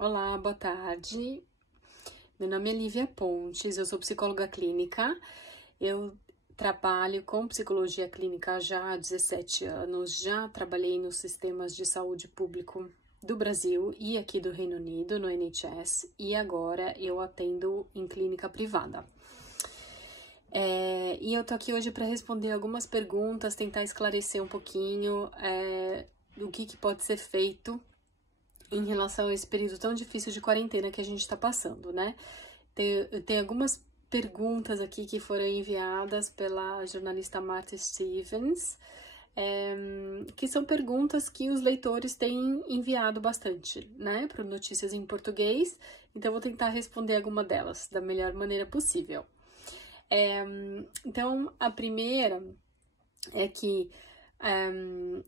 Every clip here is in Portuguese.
Olá, boa tarde. Meu nome é Lívia Pontes, eu sou psicóloga clínica. Eu trabalho com psicologia clínica já há 17 anos, já trabalhei nos sistemas de saúde público do Brasil e aqui do Reino Unido, no NHS, e agora eu atendo em clínica privada. E eu tô aqui hoje para responder algumas perguntas, tentar esclarecer um pouquinho do que pode ser feito em relação a esse período tão difícil de quarentena que a gente está passando, né? Tem algumas perguntas aqui que foram enviadas pela jornalista Marta Stevens, que são perguntas que os leitores têm enviado bastante, né? Para Notícias em Português, então eu vou tentar responder alguma delas da melhor maneira possível. Então, a primeira é que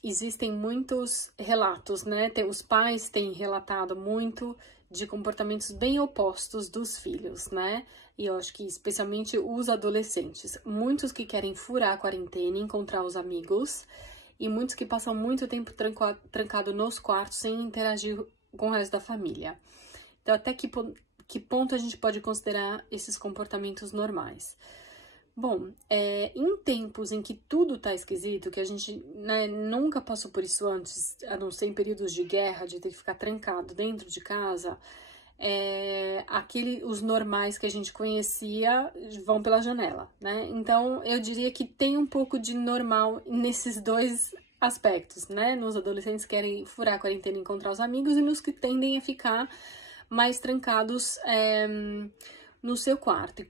existem muitos relatos, né? Os pais têm relatado muito de comportamentos bem opostos dos filhos, né? E eu acho que especialmente os adolescentes. Muitos que querem furar a quarentena, encontrar os amigos, e muitos que passam muito tempo trancado nos quartos sem interagir com o resto da família. Então, até que ponto a gente pode considerar esses comportamentos normais? Bom, em tempos em que tudo tá esquisito, que a gente, né, nunca passou por isso antes, a não ser em períodos de guerra, de ter que ficar trancado dentro de casa, os normais que a gente conhecia vão pela janela, né? Então, eu diria que tem um pouco de normal nesses dois aspectos, né? Nos adolescentes que querem furar a quarentena e encontrar os amigos, e nos que tendem a ficar mais trancados no seu quarto.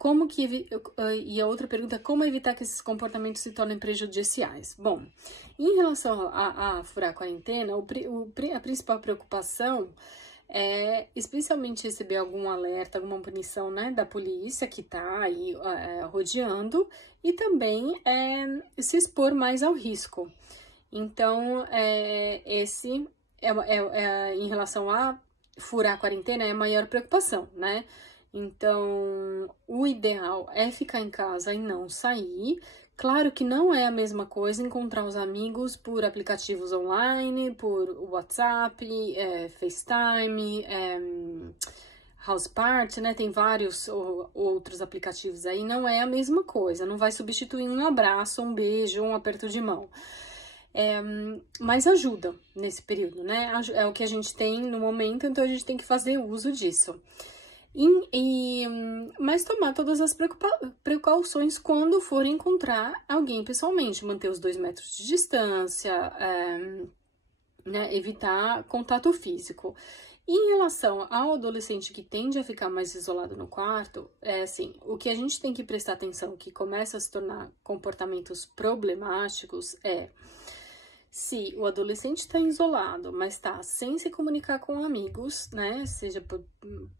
E a outra pergunta é como evitar que esses comportamentos se tornem prejudiciais? Bom, em relação a furar a quarentena, a principal preocupação é especialmente receber algum alerta, alguma punição, né, da polícia que tá aí rodeando, e também se expor mais ao risco. Então, em relação a furar a quarentena, é a maior preocupação, né? Então, o ideal é ficar em casa e não sair. Claro que não é a mesma coisa encontrar os amigos por aplicativos online, por WhatsApp, FaceTime, House Party, né? Tem vários outros aplicativos aí. Não é a mesma coisa, não vai substituir um abraço, um beijo, um aperto de mão. Mas ajuda nesse período, né? É o que a gente tem no momento, então a gente tem que fazer uso disso. Mas tomar todas as precauções quando for encontrar alguém pessoalmente, manter os 2 metros de distância, né, evitar contato físico. Em relação ao adolescente que tende a ficar mais isolado no quarto, o que a gente tem que prestar atenção, que começa a se tornar comportamentos problemáticos, se o adolescente está isolado, mas está sem se comunicar com amigos, né? Seja por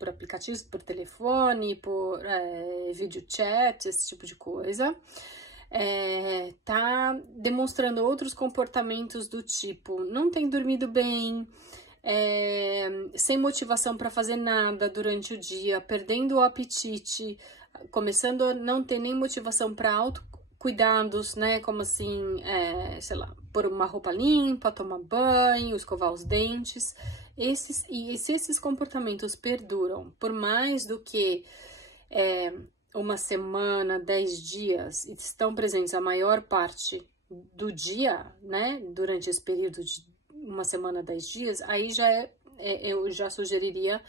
aplicativos, por telefone, por vídeo chat, esse tipo de coisa. Tá demonstrando outros comportamentos do tipo, não tem dormido bem, sem motivação para fazer nada durante o dia, perdendo o apetite, começando a não ter nem motivação para autocuidados, né? Como assim, sei lá, pôr uma roupa limpa, tomar banho, escovar os dentes. Se esses comportamentos perduram por mais do que uma semana, 10 dias, e estão presentes a maior parte do dia, né? Durante esse período de uma semana, 10 dias, aí eu já sugeriria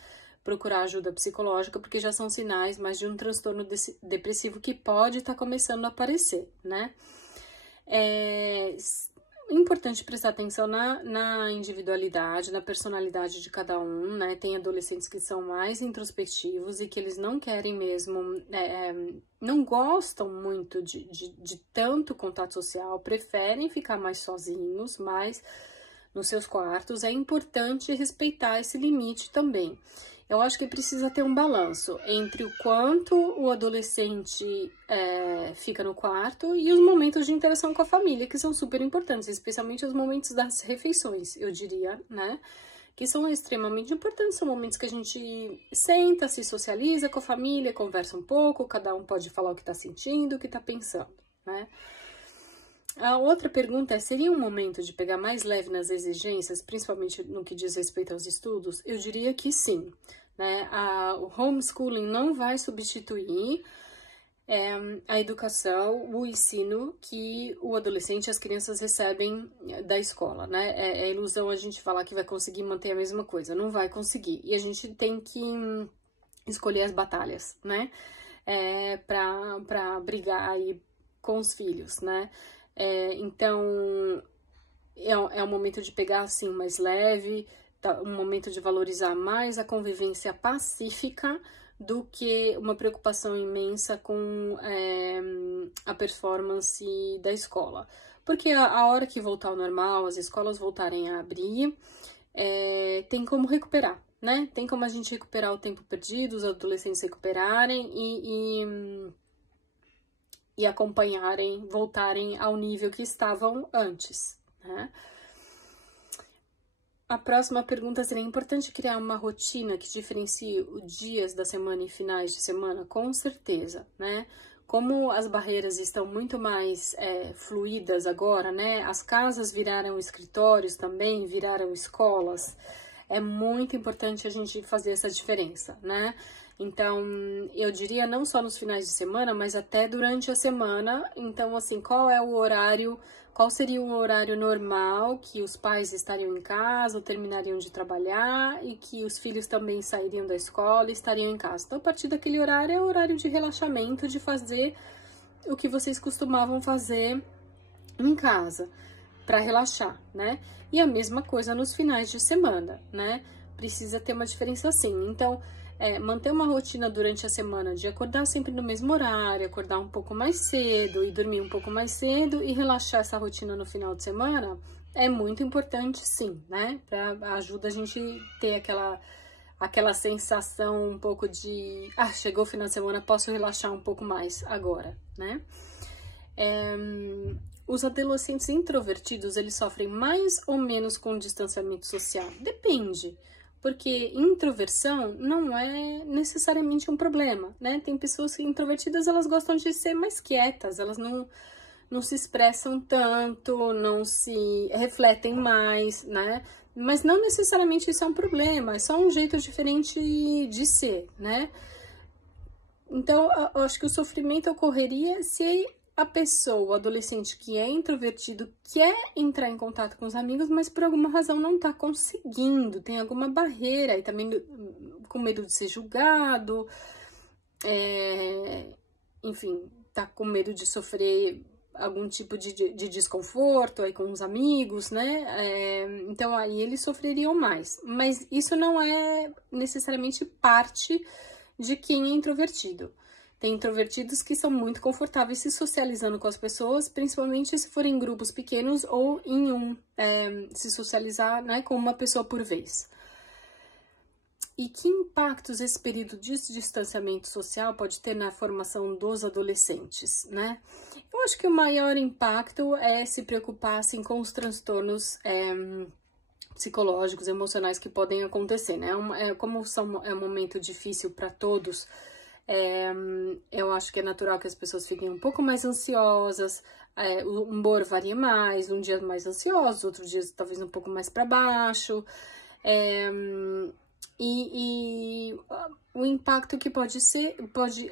procurar ajuda psicológica, porque já são sinais mais de um transtorno depressivo que pode estar começando a aparecer, né? É importante prestar atenção na individualidade, na personalidade de cada um, né? Tem adolescentes que são mais introspectivos e que eles não querem mesmo, não gostam muito de tanto contato social, preferem ficar mais sozinhos, mais nos seus quartos. É importante respeitar esse limite também. Eu acho que precisa ter um balanço entre o quanto o adolescente fica no quarto e os momentos de interação com a família, que são super importantes, especialmente os momentos das refeições, eu diria, né? Que são extremamente importantes, são momentos que a gente senta, se socializa com a família, conversa um pouco, cada um pode falar o que tá sentindo, o que tá pensando, né? A outra pergunta é, seria um momento de pegar mais leve nas exigências, principalmente no que diz respeito aos estudos? Eu diria que sim, né? O homeschooling não vai substituir a educação, o ensino que o adolescente e as crianças recebem da escola, né? É ilusão a gente falar que vai conseguir manter a mesma coisa, não vai conseguir. E a gente tem que escolher as batalhas, né? Para brigar aí com os filhos, né? Então, é um momento de pegar assim mais leve, um momento de valorizar mais a convivência pacífica do que uma preocupação imensa com a performance da escola. Porque a hora que voltar ao normal, as escolas voltarem a abrir, tem como recuperar, né? Tem como a gente recuperar o tempo perdido, os adolescentes recuperarem e acompanharem, voltarem ao nível que estavam antes, né? A próxima pergunta seria: importante criar uma rotina que diferencie os dias da semana e finais de semana? Com certeza, né? Como as barreiras estão muito mais fluídas agora, né? As casas viraram escritórios também, viraram escolas. É muito importante a gente fazer essa diferença, né? Então, eu diria não só nos finais de semana, mas até durante a semana. Então, assim, qual seria o horário normal que os pais estariam em casa ou terminariam de trabalhar e que os filhos também sairiam da escola e estariam em casa. Então, a partir daquele horário é o horário de relaxamento, de fazer o que vocês costumavam fazer em casa, para relaxar, né? E a mesma coisa nos finais de semana, né? Precisa ter uma diferença assim. Então, manter uma rotina durante a semana de acordar sempre no mesmo horário, acordar um pouco mais cedo e dormir um pouco mais cedo e relaxar essa rotina no final de semana é muito importante, sim, né? Ajuda a gente ter aquela sensação um pouco de chegou o final de semana, posso relaxar um pouco mais agora, né? Os adolescentes introvertidos, eles sofrem mais ou menos com o distanciamento social? Depende. Porque introversão não é necessariamente um problema, né? Tem pessoas introvertidas, elas gostam de ser mais quietas, elas não se expressam tanto, não se refletem mais, né? Mas não necessariamente isso é um problema, é só um jeito diferente de ser, né? Então, eu acho que o sofrimento ocorreria se a pessoa, o adolescente que é introvertido, quer entrar em contato com os amigos, mas por alguma razão não tá conseguindo, tem alguma barreira, e também com medo de ser julgado, enfim, tá com medo de sofrer algum tipo de desconforto aí com os amigos, né? Então aí eles sofreriam mais, mas isso não é necessariamente parte de quem é introvertido. Tem introvertidos que são muito confortáveis se socializando com as pessoas, principalmente se forem em grupos pequenos ou se socializar, né, com uma pessoa por vez. E que impactos esse período de distanciamento social pode ter na formação dos adolescentes, né? Eu acho que o maior impacto é se preocupar, assim, com os transtornos psicológicos, emocionais que podem acontecer, né? Como é um momento difícil para todos, eu acho que é natural que as pessoas fiquem um pouco mais ansiosas, o humor varia mais, um dia mais ansioso, outro dia talvez um pouco mais para baixo, e o impacto que pode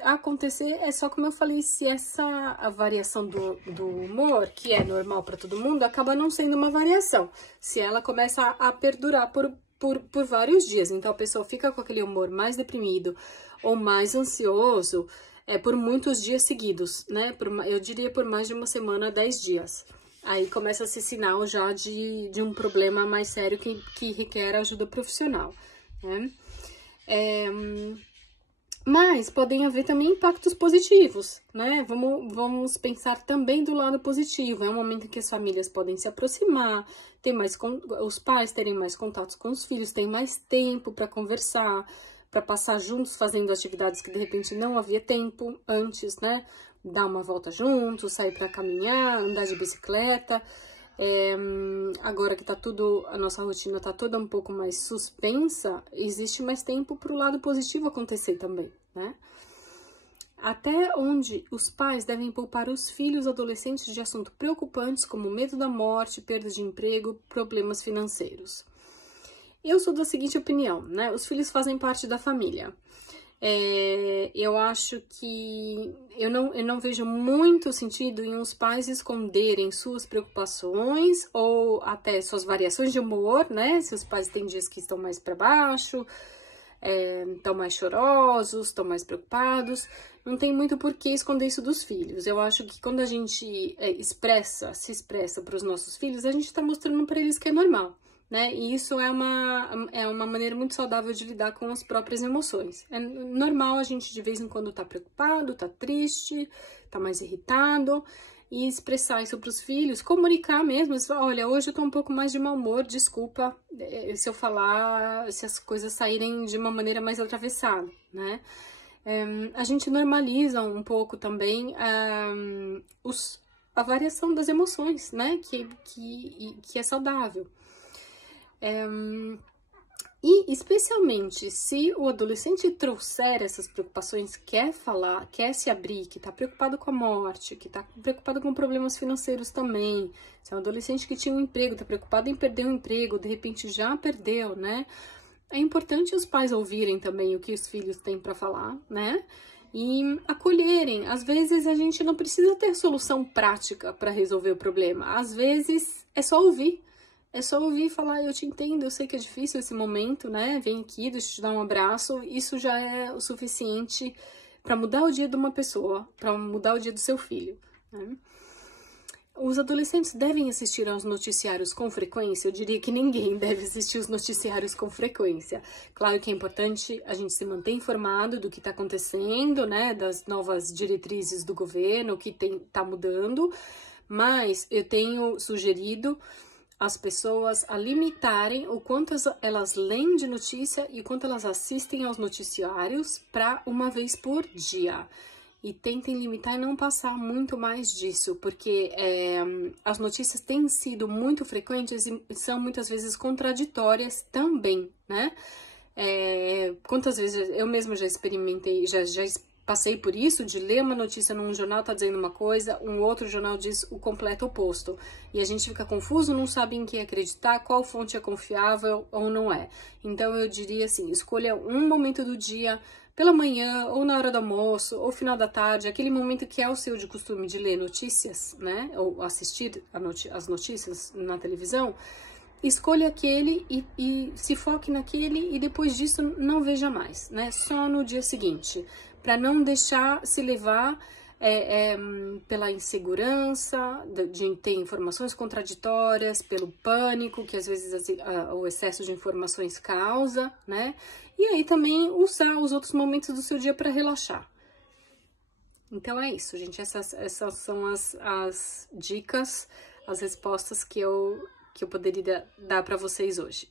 acontecer é só, como eu falei, se a variação do humor, que é normal para todo mundo, acaba não sendo uma variação, se ela começa a perdurar por vários dias, então a pessoa fica com aquele humor mais deprimido ou mais ansioso por muitos dias seguidos, né? Eu diria por mais de uma semana, 10 dias. Aí começa a ser sinal já de um problema mais sério que requer ajuda profissional, né? Mas podem haver também impactos positivos, né? Vamos pensar também do lado positivo. É um momento em que as famílias podem se aproximar, os pais terem mais contatos com os filhos, têm mais tempo para conversar, para passar juntos fazendo atividades que de repente não havia tempo antes, né? Dar uma volta juntos, sair para caminhar, andar de bicicleta. Agora que a nossa rotina tá toda um pouco mais suspensa, existe mais tempo para o lado positivo acontecer também, né? Até onde os pais devem poupar os filhos adolescentes de assuntos preocupantes como medo da morte, perda de emprego, problemas financeiros. Eu sou da seguinte opinião, né? Os filhos fazem parte da família. Eu acho que eu não vejo muito sentido em os pais esconderem suas preocupações ou até suas variações de humor, né? Se os pais têm dias que estão mais para baixo, estão mais chorosos, estão mais preocupados, não tem muito por que esconder isso dos filhos. Eu acho que quando a gente se expressa para os nossos filhos, a gente está mostrando para eles que é normal. Né? E isso é uma maneira muito saudável de lidar com as próprias emoções. É normal a gente de vez em quando tá preocupado, tá triste, tá mais irritado, e expressar isso para os filhos, comunicar mesmo, olha, hoje eu tô um pouco mais de mau humor, desculpa se eu falar, se as coisas saírem de uma maneira mais atravessada, né? A gente normaliza um pouco também a variação das emoções, né? Que é saudável. E especialmente se o adolescente trouxer essas preocupações, quer falar, quer se abrir, que está preocupado com a morte, que está preocupado com problemas financeiros também, se é um adolescente que tinha um emprego, está preocupado em perder um emprego, de repente já perdeu, né? É importante os pais ouvirem também o que os filhos têm para falar, né? E acolherem. Às vezes a gente não precisa ter solução prática para resolver o problema, às vezes é só ouvir. É só ouvir e falar, eu te entendo, eu sei que é difícil esse momento, né? Vem aqui, deixa eu te dar um abraço. Isso já é o suficiente para mudar o dia de uma pessoa, para mudar o dia do seu filho, né? Os adolescentes devem assistir aos noticiários com frequência? Eu diria que ninguém deve assistir os noticiários com frequência. Claro que é importante a gente se manter informado do que está acontecendo, né? Das novas diretrizes do governo, o que está mudando, mas eu tenho sugerido as pessoas a limitarem o quanto elas leem de notícia e quanto elas assistem aos noticiários para uma vez por dia. E tentem limitar e não passar muito mais disso, porque as notícias têm sido muito frequentes e são muitas vezes contraditórias também, né? Quantas vezes eu mesma já experimentei, já passei por isso, de ler uma notícia num jornal, tá dizendo uma coisa, um outro jornal diz o completo oposto. E a gente fica confuso, não sabe em quem acreditar, qual fonte é confiável ou não é. Então eu diria assim, escolha um momento do dia, pela manhã, ou na hora do almoço, ou final da tarde, aquele momento que é o seu de costume de ler notícias, né, ou assistir as notícias na televisão. Escolha aquele e se foque naquele e depois disso não veja mais, né, só no dia seguinte, para não deixar se levar pela insegurança, de ter informações contraditórias, pelo pânico, que às vezes o excesso de informações causa, né? E aí também usar os outros momentos do seu dia para relaxar. Então é isso, gente. Essas são as dicas, as respostas que eu poderia dar para vocês hoje.